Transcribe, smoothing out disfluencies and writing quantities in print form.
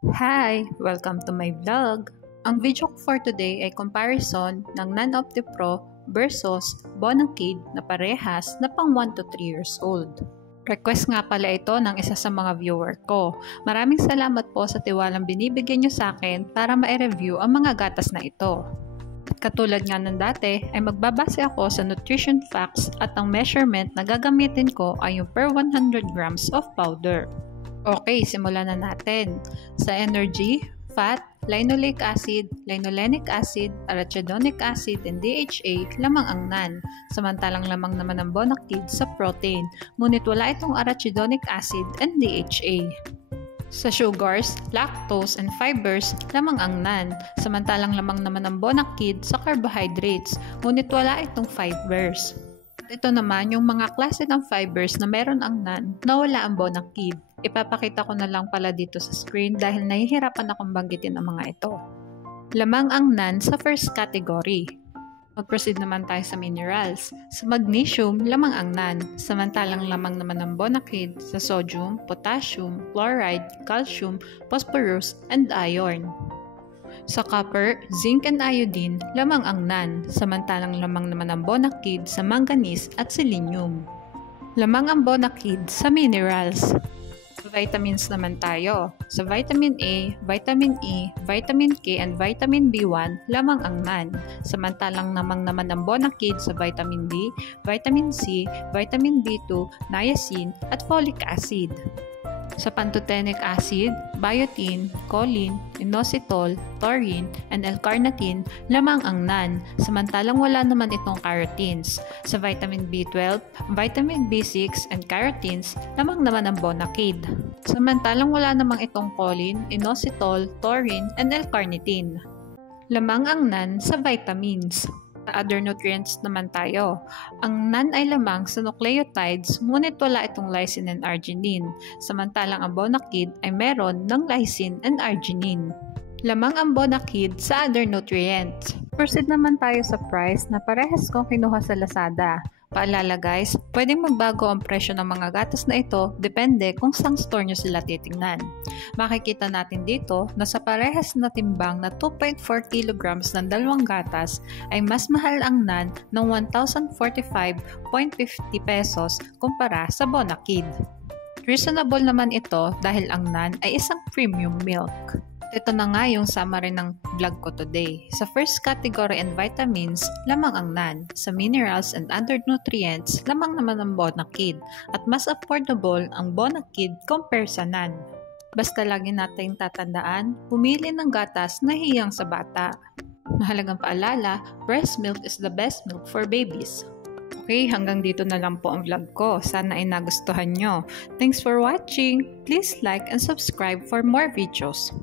Hi! Welcome to my vlog! Ang video ko for today ay comparison ng Non-Opti-Pro versus Bonakid na parehas na pang 1 to 3 years old. Request nga pala ito ng isa sa mga viewer ko. Maraming salamat po sa tiwalang binibigyan nyo sa akin para ma-review ang mga gatas na ito. Katulad nga ng dati ay magbabase ako sa nutrition facts at ang measurement na gagamitin ko ay yung per 100 grams of powder. Okay, simulan na natin. Sa energy, fat, linoleic acid, linolenic acid, arachidonic acid, and DHA, lamang ang NAN. Samantalang lamang naman ang Bonakid sa protein, ngunit wala itong arachidonic acid and DHA. Sa sugars, lactose, and fibers, lamang ang NAN. Samantalang lamang naman ang Bonakid sa carbohydrates, ngunit wala itong fibers. Ito naman yung mga klase ng fibers na meron ang NAN na wala ang Bonakid. Ipapakita ko na lang pala dito sa screen dahil nahihirapan akong banggitin ang mga ito. Lamang ang NAN sa first category. Mag-proceed naman tayo sa minerals. Sa magnesium, lamang ang NAN. Samantalang lamang naman ng Bonakid sa sodium, potassium, chloride, calcium, phosphorus, and iron. Sa copper, zinc, and iodine, lamang ang NAN, samantalang lamang naman ang Bonakid sa manganese at selenium. Lamang ang Bonakid sa minerals. Sa vitamins naman tayo. Sa vitamin A, vitamin E, vitamin K, and vitamin B1, lamang ang NAN, samantalang lamang naman ang Bonakid sa vitamin D, vitamin C, vitamin B2, niacin, at folic acid. Sa pantothenic acid, biotin, choline, inositol, taurine, and L-carnitine, lamang ang NAN, samantalang wala naman itong carotenes. Sa vitamin B12, vitamin B6, and carotenes, lamang naman ang Bonakid. Samantalang wala namang itong choline, inositol, taurine, and L-carnitine. Lamang ang NAN sa vitamins. Sa other nutrients naman tayo. Ang NAN ay lamang sa nucleotides, ngunit wala itong lysine and arginine, samantalang ang Bonakid ay meron ng lysine and arginine. Lamang ang Bonakid sa other nutrients. Proceed naman tayo sa price na parehas kong kinuha sa Lazada. Paalala guys, pwedeng magbago ang presyo ng mga gatas na ito depende kung saan store nyo sila titingnan. Makikita natin dito na sa parehas na timbang na 2.4 kilograms ng dalawang gatas ay mas mahal ang NAN ng 1,045.50 pesos kumpara sa Bonakid. Reasonable naman ito dahil ang NAN ay isang premium milk. Ito na nga yung summary ng vlog ko today. Sa first category and vitamins, lamang ang NAN. Sa minerals and other nutrients, lamang naman ang Bonakid. At mas affordable ang Bonakid compare sa NAN. Basta lagi natin tatandaan, pumili ng gatas na hiyang sa bata. Mahalagang paalala, breast milk is the best milk for babies. Okay, hanggang dito na lang po ang vlog ko. Sana ay nagustuhan nyo. Thanks for watching. Please like and subscribe for more videos.